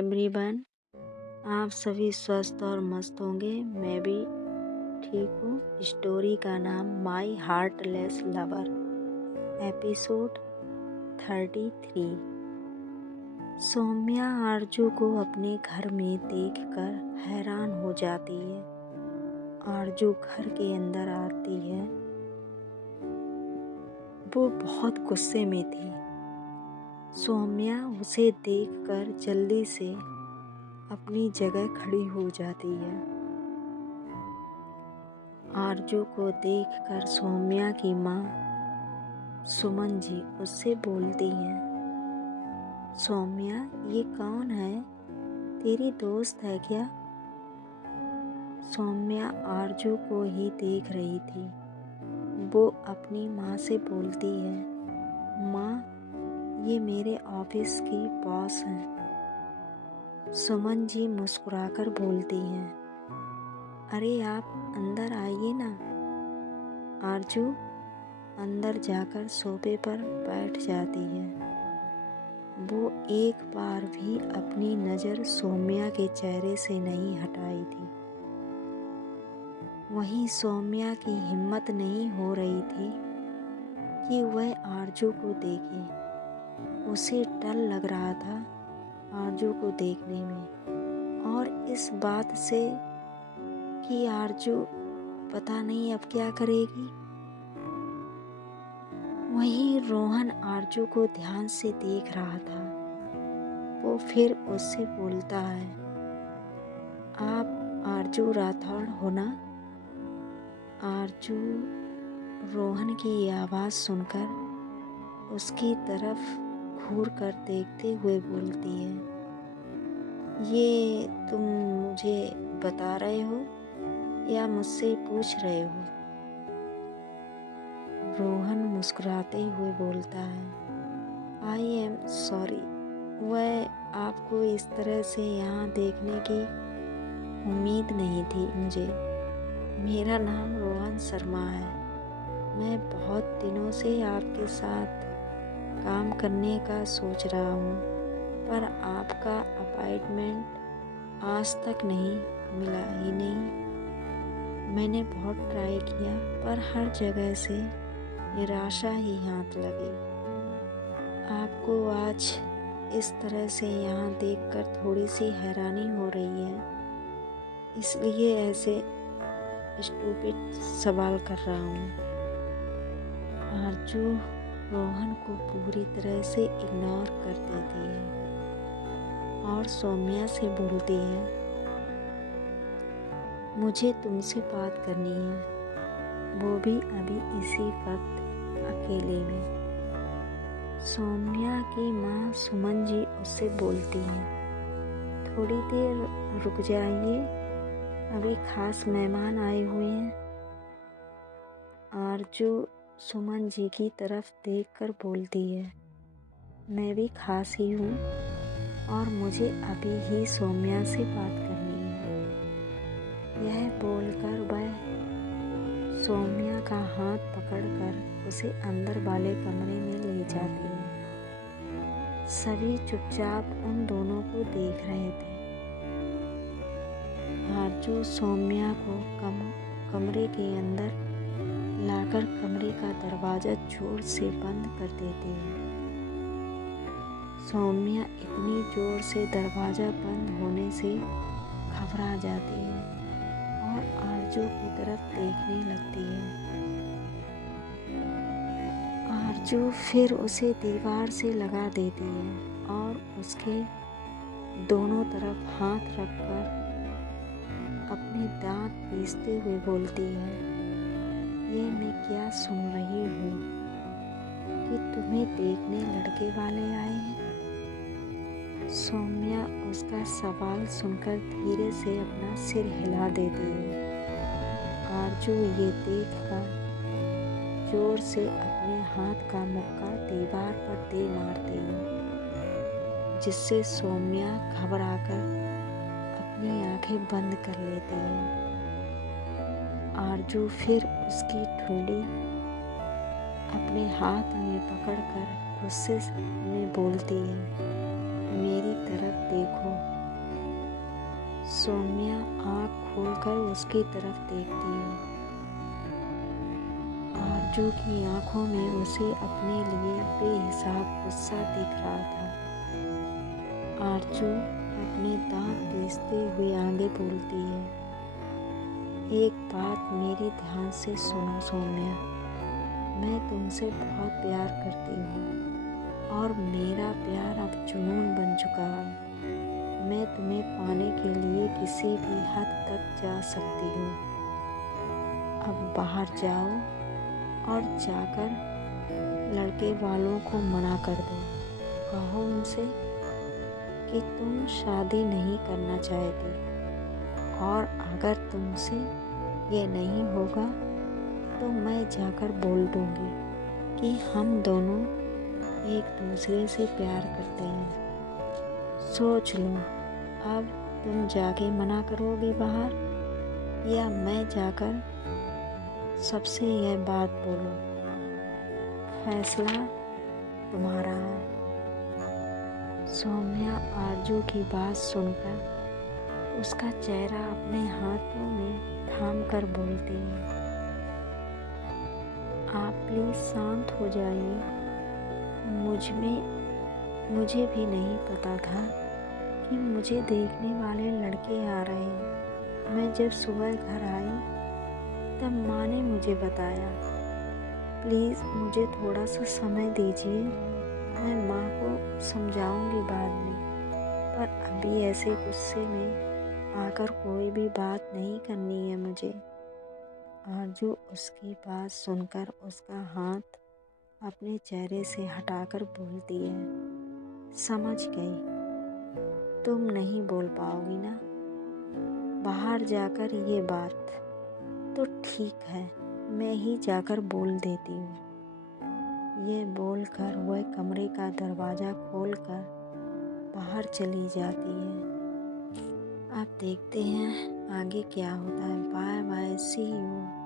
Everyone, आप सभी स्वस्थ और मस्त होंगे। मैं भी ठीक हूँ। स्टोरी का नाम माई हार्टलेस लवर, एपिसोड 33। सौम्या आरजू को अपने घर में देखकर हैरान हो जाती है। आरजू घर के अंदर आती है। वो बहुत गुस्से में थी। सौम्या उसे देखकर जल्दी से अपनी जगह खड़ी हो जाती है। आरजू को देखकर सौम्या की माँ सुमन जी उससे बोलती हैं, सौम्या, ये कौन है? तेरी दोस्त है क्या? सौम्या आरजू को ही देख रही थी। वो अपनी माँ से बोलती है, माँ, ये मेरे ऑफिस की बॉस हैं। सुमन जी मुस्कुराकर बोलती हैं, अरे आप अंदर आइए ना। आरजू अंदर जाकर सोफे पर बैठ जाती है। वो एक बार भी अपनी नज़र सौम्या के चेहरे से नहीं हटाई थी। वहीं सौम्या की हिम्मत नहीं हो रही थी कि वह आरजू को देखे। उसे डर लग रहा था आरजू को देखने में, और इस बात से कि आरजू पता नहीं अब क्या करेगी। वहीं रोहन आरजू को ध्यान से देख रहा था। वो फिर उससे बोलता है, आप आरजू राठौड़ हो ना? आरजू रोहन की आवाज़ सुनकर उसकी तरफ घूर कर देखते हुए बोलती है, ये तुम मुझे बता रहे हो या मुझसे पूछ रहे हो? रोहन मुस्कुराते हुए बोलता है, आई एम सॉरी, वह आपको इस तरह से यहाँ देखने की उम्मीद नहीं थी मुझे। मेरा नाम रोहन शर्मा है। मैं बहुत दिनों से आपके साथ काम करने का सोच रहा हूँ, पर आपका अपॉइंटमेंट आज तक नहीं मिला ही नहीं। मैंने बहुत ट्राई किया, पर हर जगह से निराशा ही हाथ लगी। आपको आज इस तरह से यहाँ देखकर थोड़ी सी हैरानी हो रही है, इसलिए ऐसे स्टूपिड सवाल कर रहा हूँ। आरजू रोहन को पूरी तरह से इग्नोर कर देती है और सौम्या से बोलती है, मुझे तुमसे बात करनी है, वो भी अभी इसी वक्त अकेले में। सौम्या की माँ सुमन जी उससे बोलती हैं, थोड़ी देर रुक जाइए, अभी खास मेहमान आए हुए हैं। आरजू सुमन जी की तरफ देखकर बोलती है, मैं भी खास ही हूँ और मुझे अभी ही सौम्या से बात करनी है। यह बोलकर वह सौम्या का हाथ पकड़कर उसे अंदर वाले कमरे में ले जाती है। सभी चुपचाप उन दोनों को देख रहे थे। आरजू सौम्या को कमरे के अंदर लाकर कमरे का दरवाज़ा जोर से बंद कर देती है। सौम्या इतनी जोर से दरवाज़ा बंद होने से घबरा जाती है और आरजू की तरफ देखने लगती है। आरजू फिर उसे दीवार से लगा देती है और उसके दोनों तरफ हाथ रखकर अपने दांत पीसते हुए बोलती है, ये मैं क्या सुन रही हूँ कि तुम्हें देखने लड़के वाले आए हैं? सौम्या उसका सवाल सुनकर धीरे से अपना सिर हिला देती है। आरजू ये देखकर जोर से अपने हाथ का मुक्का दीवार पर दे मारती है, जिससे सौम्या घबराकर अपनी आंखें बंद कर लेती है। आरजू फिर उसकी ठुड्डी अपने हाथ में पकड़कर गुस्से में बोलती है, मेरी तरफ देखो, सौम्या आँख खोलकर उसकी तरफ देखती है। आरजू की आंखों में उसे अपने लिए बेहिसाब गुस्सा दिख रहा था। आरजू अपने दांत पीसते हुए आगे बोलती है, एक बात मेरी ध्यान से सुनो सौम्या, मैं तुमसे बहुत प्यार करती हूँ और मेरा प्यार अब जुनून बन चुका है। मैं तुम्हें पाने के लिए किसी भी हद तक जा सकती हूँ। अब बाहर जाओ और जाकर लड़के वालों को मना कर दो। कहो उनसे कि तुम शादी नहीं करना चाहती और अगर तुमसे ये नहीं होगा तो मैं जाकर बोल दूँगी कि हम दोनों एक दूसरे से प्यार करते हैं। सोच लो, अब तुम जाके मना करोगी बाहर या मैं जाकर सबसे यह बात बोलूं? फैसला तुम्हारा है। सौम्या आरजू की बात सुनकर उसका चेहरा अपने हाथों में थाम कर बोलती है, आप प्लीज़ शांत हो जाइए। मुझे भी नहीं पता था कि मुझे देखने वाले लड़के आ रहे हैं। मैं जब सुबह घर आई तब माँ ने मुझे बताया। प्लीज़ मुझे थोड़ा सा समय दीजिए, मैं माँ को समझाऊंगी बाद में, पर अभी ऐसे गुस्से में आकर कोई भी बात नहीं करनी है मुझे। आरजू उसकी बात सुनकर उसका हाथ अपने चेहरे से हटाकर बोलती है, समझ गई, तुम नहीं बोल पाओगी ना बाहर जाकर ये बात, तो ठीक है, मैं ही जाकर बोल देती हूँ। ये बोलकर वह कमरे का दरवाज़ा खोलकर बाहर चली जाती है। अब देखते हैं आगे क्या होता है। Bye bye, see you.